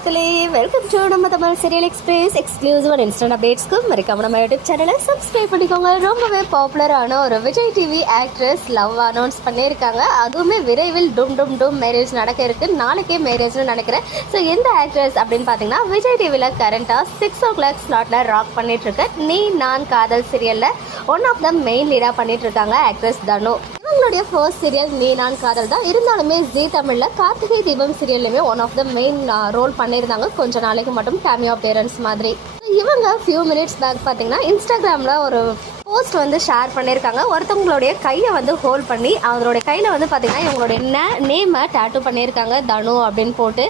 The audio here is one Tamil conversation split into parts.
மக்களே வெல்கம் டு நம்ம Tamil serial express exclusive and instant அப்டேட்ஸ்க்கு மறக்காம நம்ம யூடியூப் சேனலை சப்ஸ்கிரைப் பண்ணிக்கோங்க. ரொம்பவே பாப்புலரான ஒரு Vijay TV actress love announce பண்ணியிருக்காங்க. அதுவுமே விரைவில் டும் டும் டும் மேரேஜ் நடக்க இருக்கு. நாளைக்கே மேரேஜ்னு நினைக்கிறேன். ஸோ எந்த ஆக்ட்ரஸ் அப்படின்னு பார்த்தீங்கன்னா விஜய் டிவியில் கரண்ட்டாக சிக்ஸ் ஓ கிளாக் ஸ்லாட்டில் ராக் பண்ணிட்டு இருக்க. நீ நான் காதல் சீரியலில் ஒன் ஆஃப் த மெயின் லீடாக பண்ணிட்டு இருக்காங்க ஆக்ட்ரஸ் தனு. இவங்களுடைய ஃபர்ஸ்ட் சீரியல் நீ நான் காதல் தான். இருந்தாலுமே ஜி தமிழில் Karthigai Deepam சீரியல்லையுமே one of the main role பண்ணியிருந்தாங்க. கொஞ்ச நாளைக்கு மட்டும் கேமியோ பேரண்ட்ஸ் மாதிரி. இவங்க ஃபியூ மினிட்ஸ் பேக் பார்த்தீங்கன்னா இன்ஸ்டாகிராமில் ஒரு போஸ்ட் வந்து ஷேர் பண்ணியிருக்காங்க ஒருத்தவங்களுடைய கையை வந்து ஹோல்ட் பண்ணி அவங்களுடைய கையில் வந்து பார்த்தீங்கன்னா இவங்களுடைய நே நேமை டேட்டு பண்ணியிருக்காங்க தனு அப்படின்னு போட்டு.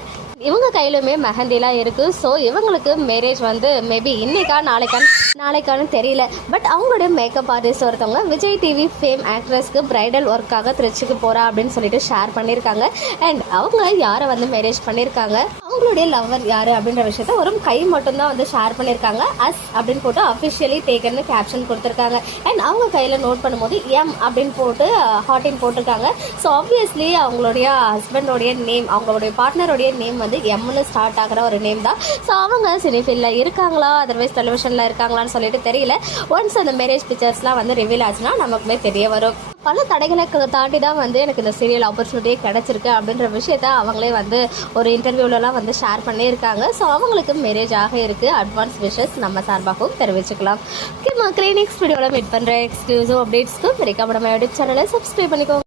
இவங்க கையிலுமே மெஹந்திலாம் இருக்குது ஸோ இவங்களுக்கு மேரேஜ் வந்து மேபி இன்னைக்கா நாளைக்கான்னு நாளைக்கான்னு தெரியல. பட் அவங்களுடைய மேக்கப் ஆர்டிஸ்ட் ஒருத்தவங்க விஜய் டிவி ஃபேம் ஆக்ட்ரஸ்க்கு பிரைடல் ஒர்க்காக திருச்சிக்கு போகிறா அப்படின்னு சொல்லிட்டு ஷேர் பண்ணியிருக்காங்க அண்ட் அவங்க யாரை வந்து மேரேஜ் பண்ணியிருக்காங்க அவங்களுடைய லவர் யார் அப்படின்ற விஷயத்த ஒரு கை மட்டும்தான் வந்து ஷேர் பண்ணியிருக்காங்க. அஸ் அப்படின்னு போட்டு அஃபிஷியலி டேக்கர்னு கேப்ஷன் கொடுத்துருக்காங்க. அண்ட் அவங்க கையில் நோட் பண்ணும்போது எம் அப்படின்னு போட்டு uh, ஹாட்டின் போட்டிருக்காங்க. ஸோ ஆப்வியஸ்லி அவங்களுடைய ஹஸ்பண்டோடைய நேம் அவங்களுடைய பார்ட்னருடைய நேம் வந்து எம்னு ஸ்டார்ட் ஆகிற ஒரு நேம் தான். ஸோ அவங்க சினிஃபீல்டில் இருக்காங்களா? அதர்வைஸ் டெலிவிஷனில் இருக்காங்களான்னு சொல்லிட்டு தெரியல. ஒன்ஸ் அந்த மேரேஜ் பிக்சர்ஸ்லாம் வந்து ரிவீல் ஆச்சுன்னா நமக்குமே தெரிய வரும். பல தடைகளை தாண்டி தான் வந்து எனக்கு இந்த சீரியல் ஆப்பர்ச்சுனிட்டியே கிடச்சிருக்கு அப்படின்ற விஷயத்த அவங்களே வந்து ஒரு இன்டர்வியூலலாம் வந்து ஷேர் பண்ணியிருக்காங்க. ஸோ அவங்களுக்கு மேரேஜ் ஆக இருக்குது அட்வான்ஸ் விஷஸ் நம்ம சார்பாகவும் தெரிவிச்சுக்கலாம். ஓகே மக்களே நெக்ஸ்ட் வீடியோவில் மீட் பண்ணுற எக்ஸ்க்ளூசிவ் அப்டேட்ஸ்க்கு மறக்காம நம்ம யூடியூப் சேனலை சப்ஸ்கிரைப் பண்ணிக்கோங்க.